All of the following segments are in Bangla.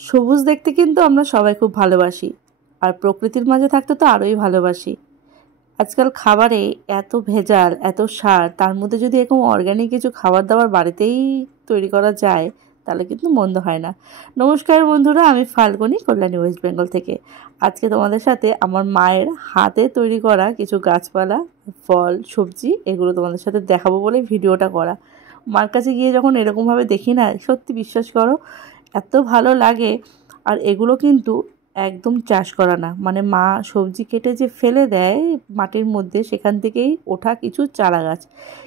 সবুজ দেখতে কিন্তু আমরা সবাই খুব ভালোবাসি, আর প্রকৃতির মাঝে থাকতে তো আরোই ভালোবাসি। আজকাল খাবারে এত ভেজাল, এত সার, তার মধ্যে যদি এরকম অর্গ্যানিক কিছু খাবার দাবার বাড়িতেই তৈরি করা যায় তাহলে কিন্তু মন্দ হয় না। নমস্কার বন্ধুরা, আমি ফাল্গুনি, কল্যাণী ওয়েস্ট বেঙ্গল থেকে। আজকে তোমাদের সাথে আমার মায়ের হাতে তৈরি করা কিছু গাছপালা, ফল, সবজি এগুলো তোমাদের সাথে দেখাবো বলে ভিডিওটা করা। মার কাছে গিয়ে যখন এরকমভাবে দেখি না, সত্যি বিশ্বাস করো এত ভালো লাগে। আর এগুলো কিন্তু একদম চাষ করা না, মানে মা সবজি কেটে যে ফেলে দেয় মাটির মধ্যে, সেখান থেকেই ওঠা কিছু চারা গাছ,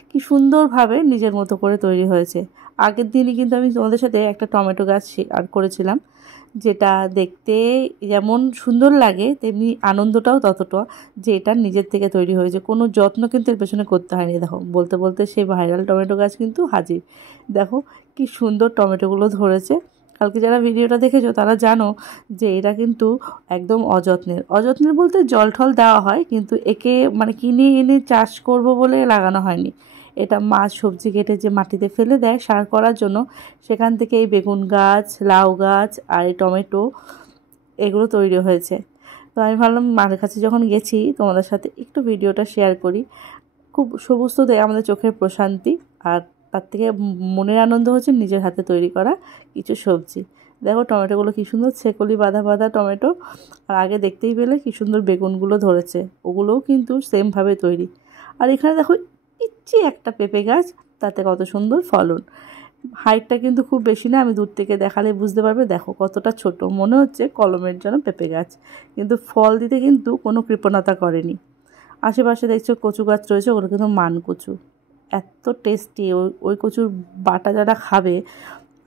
কি সুন্দরভাবে নিজের মতো করে তৈরি হয়েছে। আগের দিনই কিন্তু আমি তোমাদের সাথে একটা টমেটো গাছ শেয়ার করেছিলাম, যেটা দেখতে যেমন সুন্দর লাগে তেমনি আনন্দটাও ততটা, যে এটা নিজের থেকে তৈরি হয়েছে, কোনো যত্ন কিন্তু এর পেছনে করতে হয়নি। দেখো বলতে বলতে সেই ভাইরাল টমেটো গাছ কিন্তু হাজির। দেখো কি সুন্দর টমেটোগুলো ধরেছে। কালকে যারা ভিডিওটা দেখেছো তারা জানো যে এটা কিন্তু একদম অযত্নের বলতে জল ঠল দেওয়া হয়, কিন্তু একে মানে কিনে এনে চাষ করব বলে লাগানো হয়নি। এটা মাছ সবজি কেটে যে মাটিতে ফেলে দেয় সার করার জন্য, সেখান থেকে এই বেগুন গাছ, লাউ গাছ আর এই টমেটো এগুলো তৈরি হয়েছে। তো আমি ভাবলাম মার কাছে যখন গেছি তোমাদের সাথে একটু ভিডিওটা শেয়ার করি। খুব সবুজ তো দেয় আমাদের চোখের প্রশান্তি, আর তার থেকে মনের আনন্দ হচ্ছে নিজের হাতে তৈরি করা কিছু সবজি। দেখো টমেটোগুলো কী সুন্দর ছেকলি বাঁধা বাঁধা টমেটো, আর আগে দেখতেই পেলে কী সুন্দর বেগুনগুলো ধরেছে, ওগুলোও কিন্তু সেমভাবে তৈরি। আর এখানে দেখো ইচ্ছি একটা পেঁপে গাছ, তাতে কত সুন্দর ফলন। হাইটটা কিন্তু খুব বেশি না, আমি দূর থেকে দেখালে বুঝতে পারবে। দেখো কতটা ছোট, মনে হচ্ছে কলমের জন্য পেঁপে গাছ, কিন্তু ফল দিতে কিন্তু কোনো কৃপণতা করেনি। আশেপাশে দেখছো কচু গাছ রয়েছে, ওগুলো কিন্তু মান কচু, এত টেস্টি। ওই কচুর বাটা যারা খাবে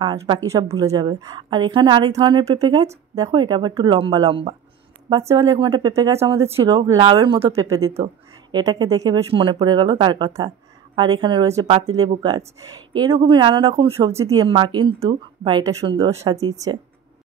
আর বাকি সব ভুলে যাবে। আর এখানে আরেক ধরনের পেঁপে গাছ, দেখো এটা আবার একটু লম্বা লম্বা। বাচ্চাবেলা এরকম একটা পেঁপে গাছ আমাদের ছিল, লাউয়ের মতো পেঁপে দিত, এটাকে দেখে বেশ মনে পড়ে গেল তার কথা। আর এখানে রয়েছে পাতিলেবু গাছ। এরকমই নানা রকম সবজি দিয়ে মা কিন্তু বাড়িটা সুন্দর সাজিয়েছে।